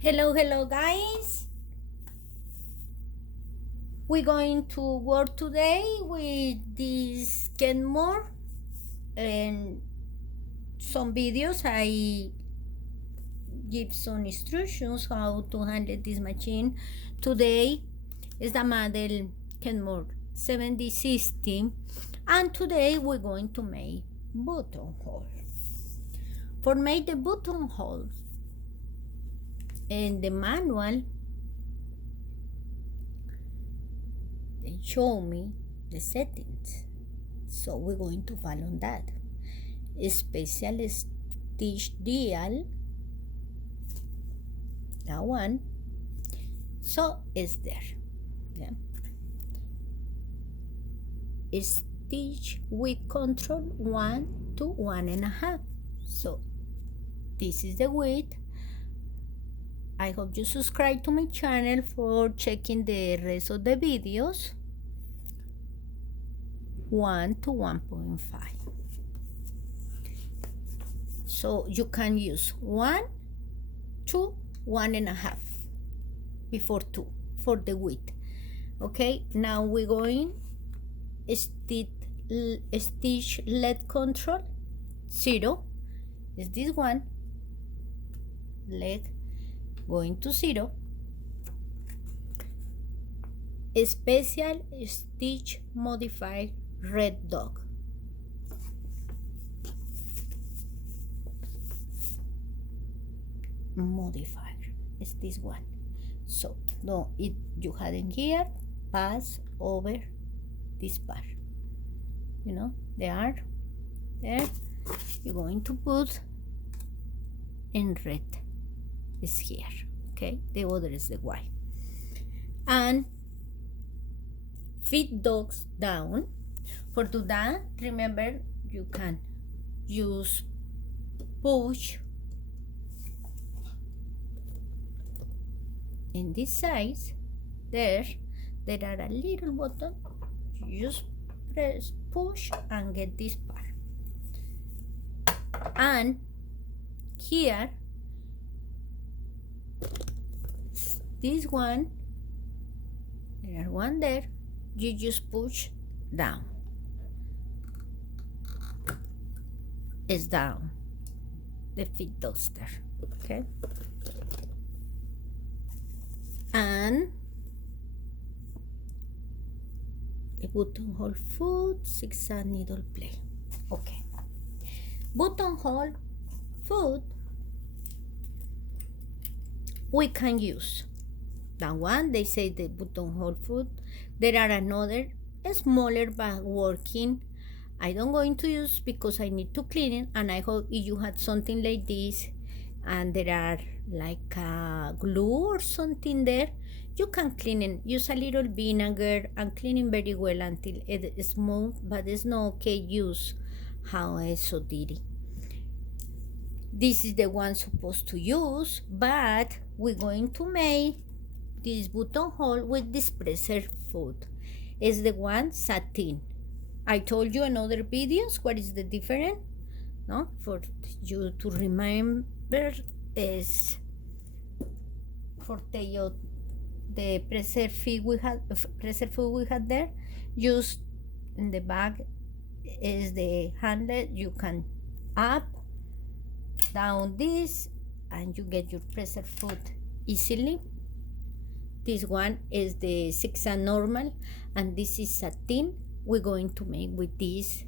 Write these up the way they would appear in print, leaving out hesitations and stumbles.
Hello guys. We're going to work today with this Kenmore and some videos. I give some instructions how to handle this machine. Today is the model Kenmore 7060 and today we're going to make buttonhole. For make the buttonholes in the manual they show me the settings, so we're going to follow that. Special stitch dial, that one, so it's there. Yeah. Stitch with control 1 to 1.5. So this is the width. I hope you subscribe to my channel for checking the rest of the videos. 1 to 1.5. So you can use 1 to 1.5 before 2 for the width. Okay, now we're going stitch leg control 0 is this one, leg going to 0. Special stitch modified red dog. Modifier is this one. So no, you had in here, pass over this part. You know, they are there. You're going to put in red. Is here. Okay, the other is the white. And feed dogs down. For do that, remember you can use push in this size. There are a little button. You just press push and get this part. And here, this one, there are one there, you just push down. It's down, the feed duster, okay? And the buttonhole foot, zigzag needle play, okay. Buttonhole foot, we can use that one. They say the buttonhole foot. There are another smaller but working. I don't going to use because I need to clean it, and I hope if you had something like this and there are like a glue or something there, you can clean it. Use a little vinegar and clean it very well until it is smooth, but it's not okay use how I so did it. This is the one supposed to use, but we're going to make this buttonhole with this presser foot. Is the one satin. I told you in other videos what is the difference, no? For you to remember is for the presser foot we had there. Just in the back is the handle. You can up, down this, and you get your presser foot easily. This one is the zigzag normal, and this is satin. We're going to make with this,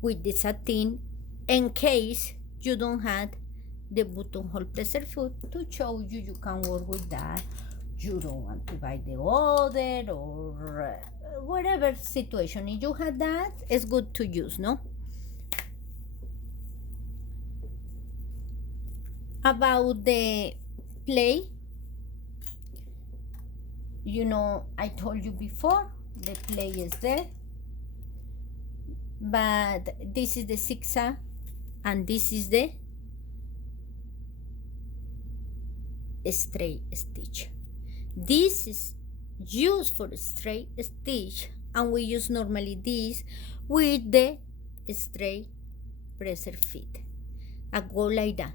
with the satin, in case you don't have the buttonhole presser foot. To show you, you can work with that. You don't want to buy the other or whatever situation. If you have that, it's good to use, no? About the play, you know, I told you before, the play is there, but this is the zigzag and this is the straight stitch. This is used for straight stitch, and we use normally this with the straight presser fit. I go like that.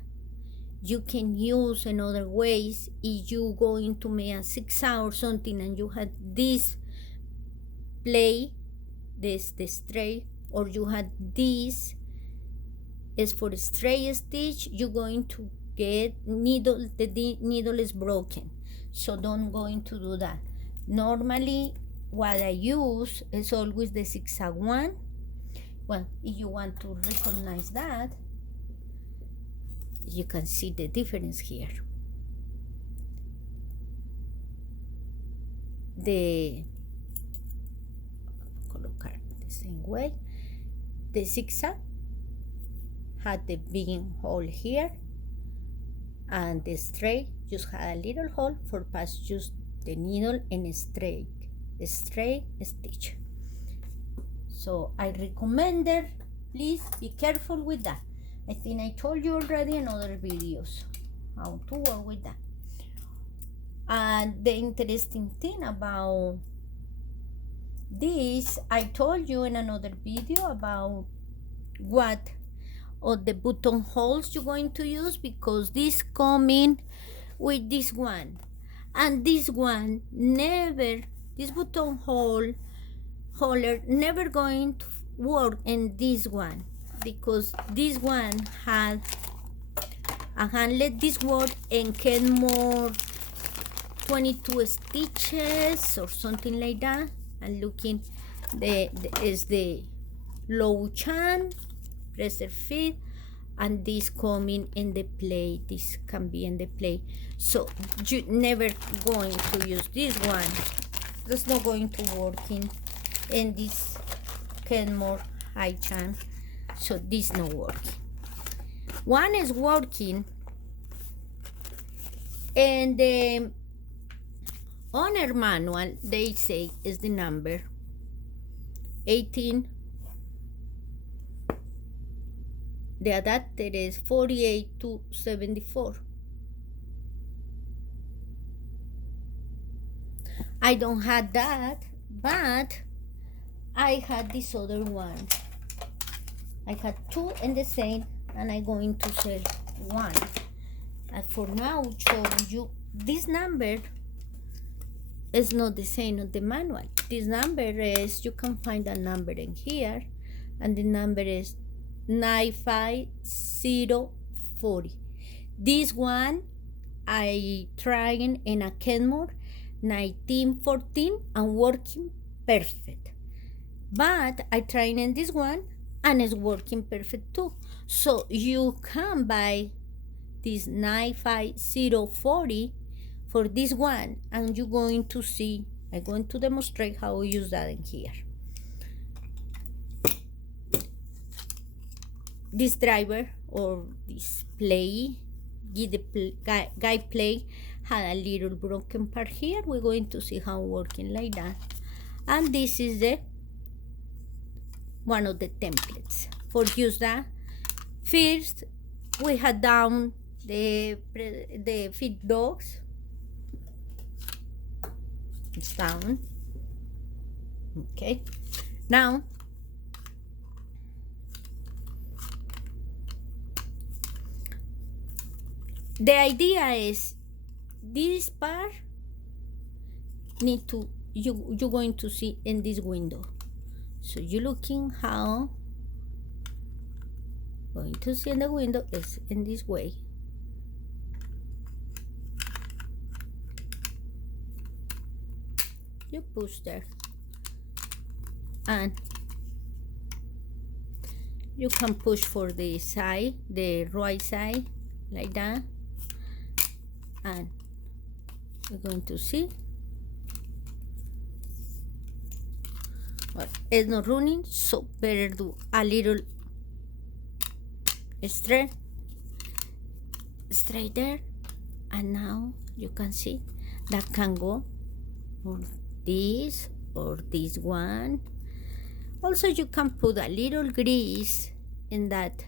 You can use in other ways. If you going to make a zigzag or something and you had this play, this the straight, or you had this is for straight stitch, you're going to get needle, the needle is broken, so don't going to do that. Normally what I use is always the zigzag one. Well, if you want to recognize that, you can see the difference here. The colocar the same way. The zigzag had the big hole here, and the straight just had a little hole for pass just the needle and straight stitch. So I recommend it. Please be careful with that. I think I told you already in other videos how to work with that. And the interesting thing about this, I told you in another video about what of the buttonholes you're going to use, because this coming with this one, and this one never, this buttonhole holder never going to work in this one, because this one had a handlet. This word in Kenmore 22 stitches or something like that, and looking is the low chan presser fit, and this coming in the play, this can be in the play. So you never going to use this one, that's not going to work in this Kenmore high chan, so this not working. One is working, and the owner manual they say is the number 18. The adapter is 48 to 74. I don't have that, but I had this other one. I had two in the same, and I'm going to sell one. And for now, show you this number is not the same on the manual. This number is, you can find a number in here, and the number is 95040. This one I tried in a Kenmore 1914 and working perfect, but I tried in this one and it's working perfect too. So you can buy this 95040 for this one, and you're going to see, I'm going to demonstrate how we use that in here. This driver or this play, guy play, had a little broken part here. We're going to see how working like that. And this is the one of the templates for use that. First, we had down the feed dogs. It's down. Okay. Now, the idea is this part need to, you're going to see in this window. So you're looking how going to see in the window is in this way. You push there, and you can push for the side, the right side, like that, and you're going to see. Well, it's not running, so better do a little straight there, and now you can see that can go for this or this one. Also, you can put a little grease in that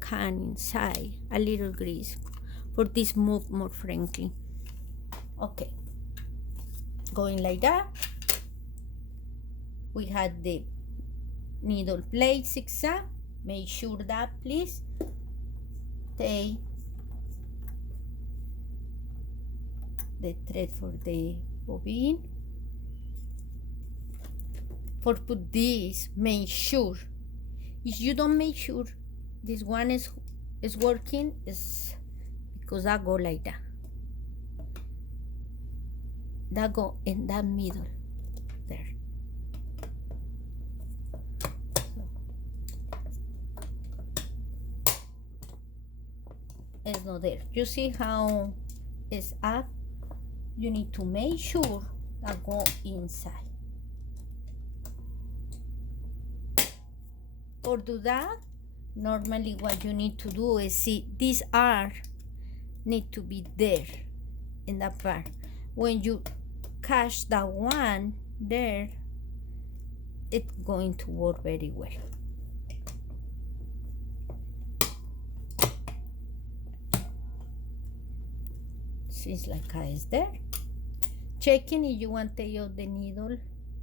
can inside, a little grease for this move more frankly. Okay, going like that. We had the needle plate zigzag. Make sure that please stay the thread for the bobbin. For put this, make sure. If you don't make sure this one is working, is because that go like that. That go in that middle there. It's not there. You see how it's up? You need to make sure that go inside. For do that, normally what you need to do is see these R need to be there in that part. When you catch that one there, it's going to work very well. Seems like it's there. Checking if you want to take out the needle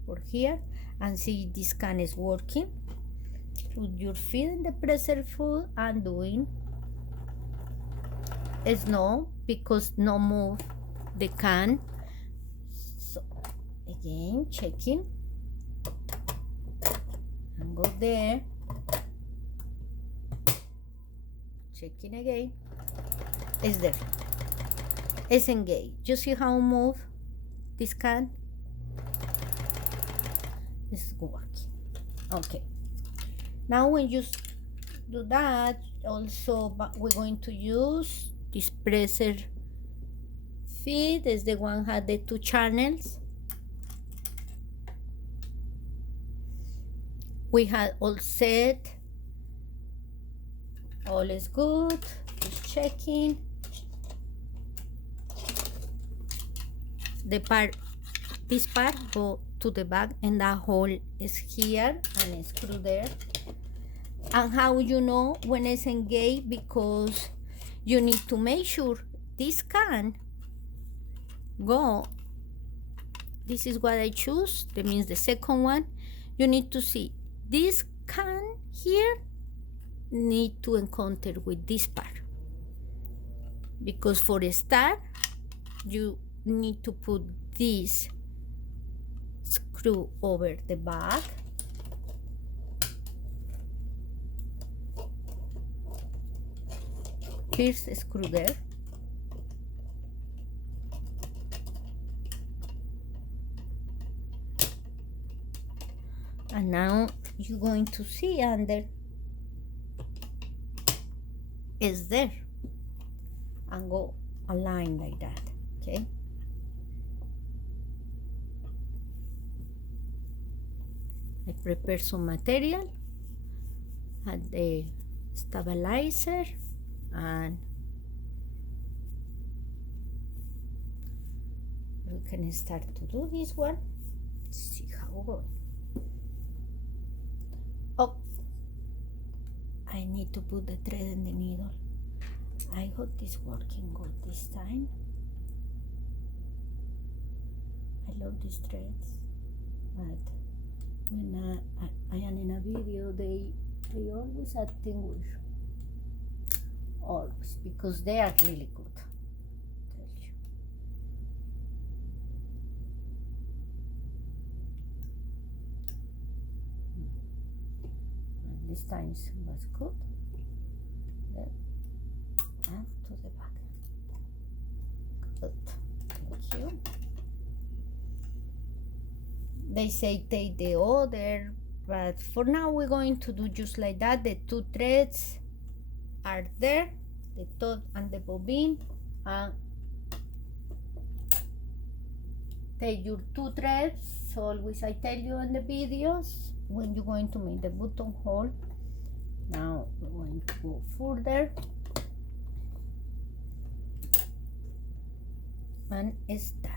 for here and see if this can is working. Put your feet in the preserved food and doing is no, because no move the can. So again checking and go there, checking again. It's there. It's engaged. You see how move this can? This is working. Okay. Now when you do that, also we're going to use this presser feed. Is the one had the 2 channels. We had all set. All is good. Just checking. The part, this part go to the back and that hole is here and screw there. And how you know when it's engaged? Because you need to make sure this can go. This is what I choose. That means the second one. You need to see this can here need to encounter with this part. Because for a start, you need to put this screw over the back. Here's a screw there. And now you're going to see under is there and go align like that. Okay. I prepare some material, add the stabilizer, and we can start to do this one. Let's see how it goes. Oh, I need to put the thread in the needle. I hope this working good this time. I love these threads, but when I am in a video, they always acting weird. Always, because they are really good. Tell you. And this time was good. Then and to the back. Good. Thank you. They say take the other, but for now we're going to do just like that. The 2 threads are there, the top and the bobbin, and take your 2 threads. Always I tell you in the videos when you're going to make the buttonhole. Now we're going to go further and start.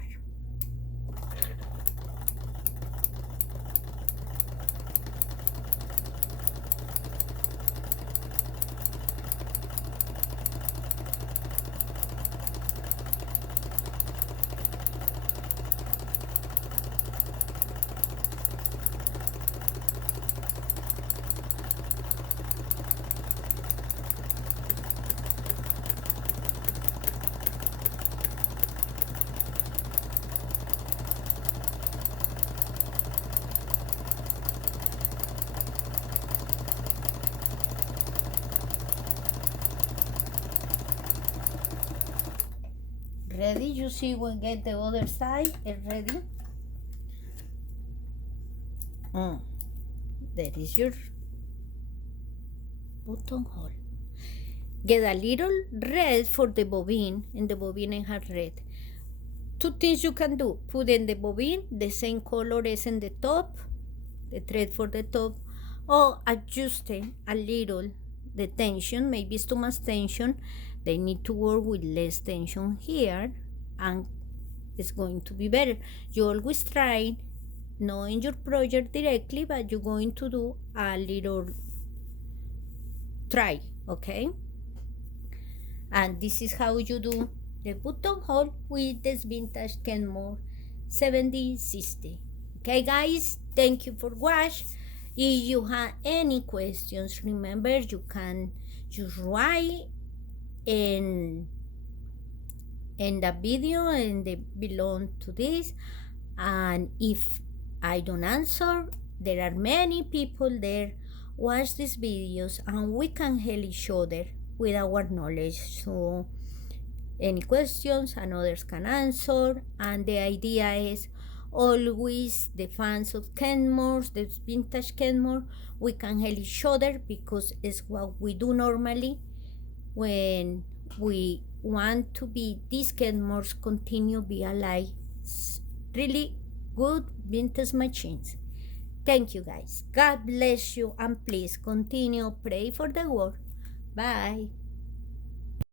ready. You see, we get the other side ready. There is your buttonhole. Get a little red for the bobbin, and the bobbin has red. Two things you can do: put in the bobbin the same color as in the top, the thread for the top, or adjusting a little the tension. Maybe it's too much tension. They need to work with less tension here, and it's going to be better. You always try, not in your project directly, but you're going to do a little try, okay? And this is how you do the buttonhole with this vintage Kenmore 7060. Okay, guys, thank you for watching. If you have any questions, remember you can just write in the video and the below to this. And if I don't answer, there are many people there watch these videos, and we can help each other with our knowledge. So any questions and others can answer, and the idea is always the fans of Kenmore, the vintage Kenmore, we can help each other, because it's what we do normally when we want to be these Kenmores continue be alive. Really good vintage machines. Thank you, guys. God bless you, and please continue pray for the world. Bye.